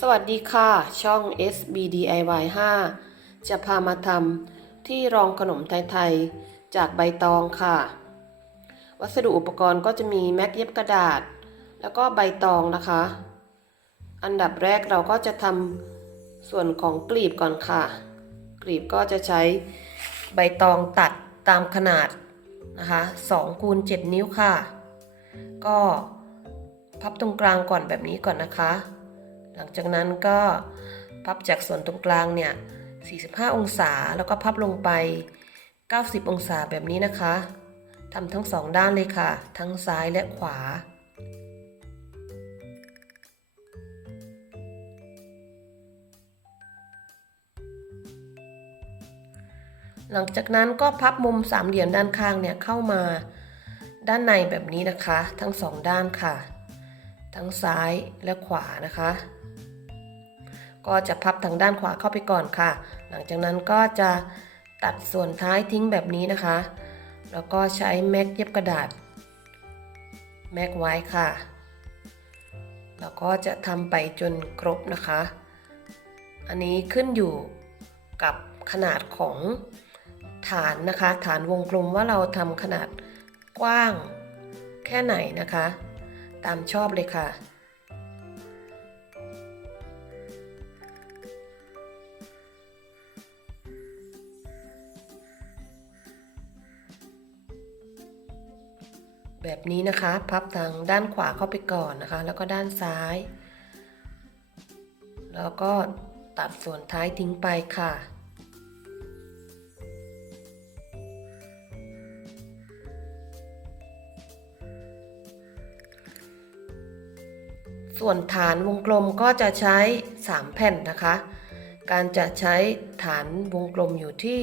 สวัสดีค่ะ ช่อง SBDIY 5 จะพามาทำที่รองขนมไทยๆ จากใบตองค่ะ วัสดุอุปกรณ์ก็จะมีแม็กเย็บกระดาษ แล้วก็ใบตองนะคะ อันดับแรกเราก็จะทำส่วนของกลีบก่อนค่ะ กลีบก็จะใช้ใบตองตัดตามขนาดนะคะ2คูณ7นิ้วค่ะ ก็พับตรงกลางก่อนแบบนี้ก่อนนะคะ หลังจากนั้นก็พับจากส่วนตรงกลางเนี่ย 45 องศาแล้วก็พับลงไป 90 องศาแบบนี้นะคะทำทั้งสองด้านเลยค่ะ ทั้งซ้ายและขวา หลังจากนั้นก็พับมุมสามเหลี่ยมด้านข้างเนี่ยเข้ามาด้านในแบบนี้นะคะ ทั้งสองด้านค่ะ ทั้งซ้ายและขวานะคะ ก็จะพับทางด้านขวาเข้าไปก่อนค่ะ หลังจากนั้นก็จะตัดส่วนท้ายทิ้งแบบนี้นะคะ แล้วก็ใช้แม็กเย็บกระดาษ แม็กไว้ค่ะ แล้วก็จะทำไปจนครบนะคะ อันนี้ขึ้นอยู่กับขนาดของฐานนะคะ ฐานวงกลมว่าเราทำขนาดกว้างแค่ไหนนะคะ ตามชอบเลยค่ะ แบบนี้นะคะ พับทางด้านขวาเข้าไปก่อนนะคะ แล้วก็ด้านซ้าย แล้วก็ตัดส่วนท้ายทิ้งไปค่ะ ส่วนฐานวงกลมก็จะใช้ 3 แผ่นนะคะ การจะใช้ฐานวงกลมอยู่ที่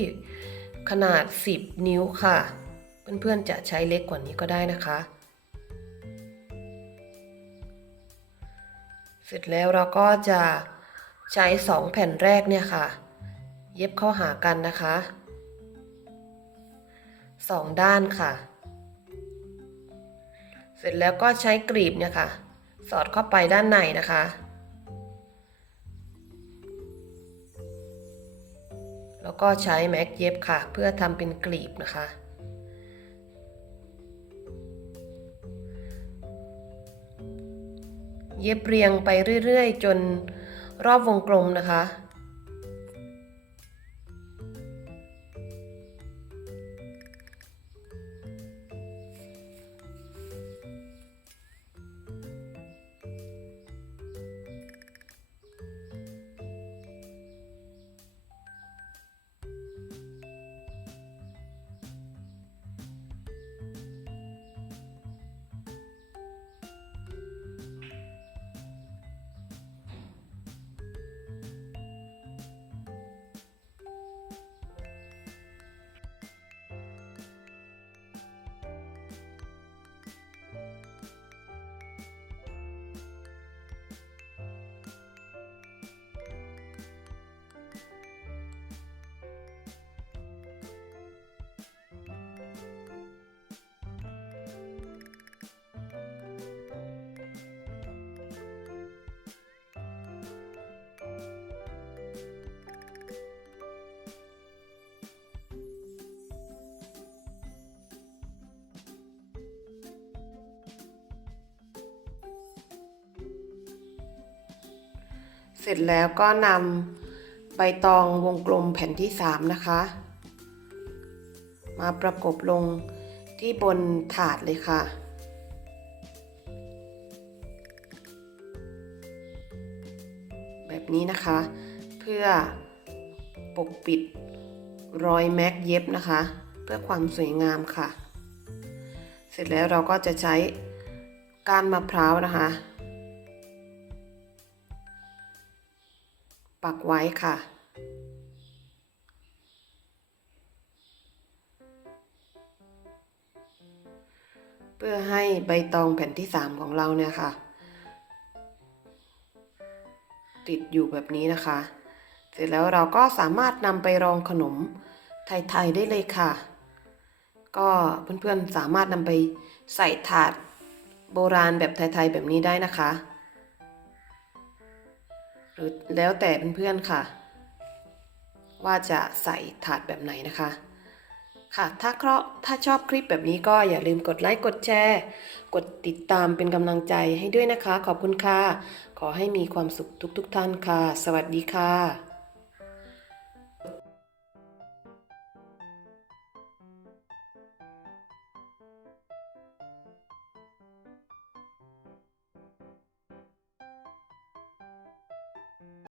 ขนาด 10 นิ้วค่ะ เพื่อนๆจะใช้เล็กกว่านี้ก็ได้นะคะ เสร็จแล้วเราก็จะใช้2แผ่นแรกเนี่ยค่ะ เย็บเข้าหากันนะคะ2ด้านค่ะ เสร็จแล้วก็ใช้กรีบเนี่ยค่ะ สอดเข้าไปด้านในนะคะแล้วก็ใช้แม็กเย็บค่ะ เพื่อทำเป็นกลีบนะคะ เย็บเรียงไปเรื่อยๆ จนรอบวงกลมนะคะ เสร็จแล้วก็นำใบตองวงกลมแผ่นที่ 3 นะคะ มาประกบลงที่บนถาดเลยค่ะแบบนี้นะคะ เพื่อปกปิดรอยแม็กเย็บนะคะ เพื่อความสวยงามค่ะ เสร็จแล้วเราก็จะใช้ก้านมะพร้าวนะคะ ปักไว้ค่ะ เพื่อให้ใบตองแผ่นที่ 3 ของเราเนี่ยค่ะ ติดอยู่แบบนี้นะคะ เสร็จแล้วเราก็สามารถนำไปรองขนมไทยๆได้เลยค่ะ ก็เพื่อนๆสามารถนำไปใส่ถาดโบราณแบบไทยๆแบบนี้ได้นะคะ หรือแล้วแต่เพื่อนๆค่ะ ว่าจะใส่ถาดแบบไหนนะคะ ค่ะถ้าเคราะห์ถ้าชอบคลิปแบบนี้ก็อย่าลืมกดไลค์กดแชร์ กดติดตามเป็นกำลังใจให้ด้วยนะคะ ขอบคุณค่ะ ขอให้มีความสุขทุกๆท่านค่ะ สวัสดีค่ะ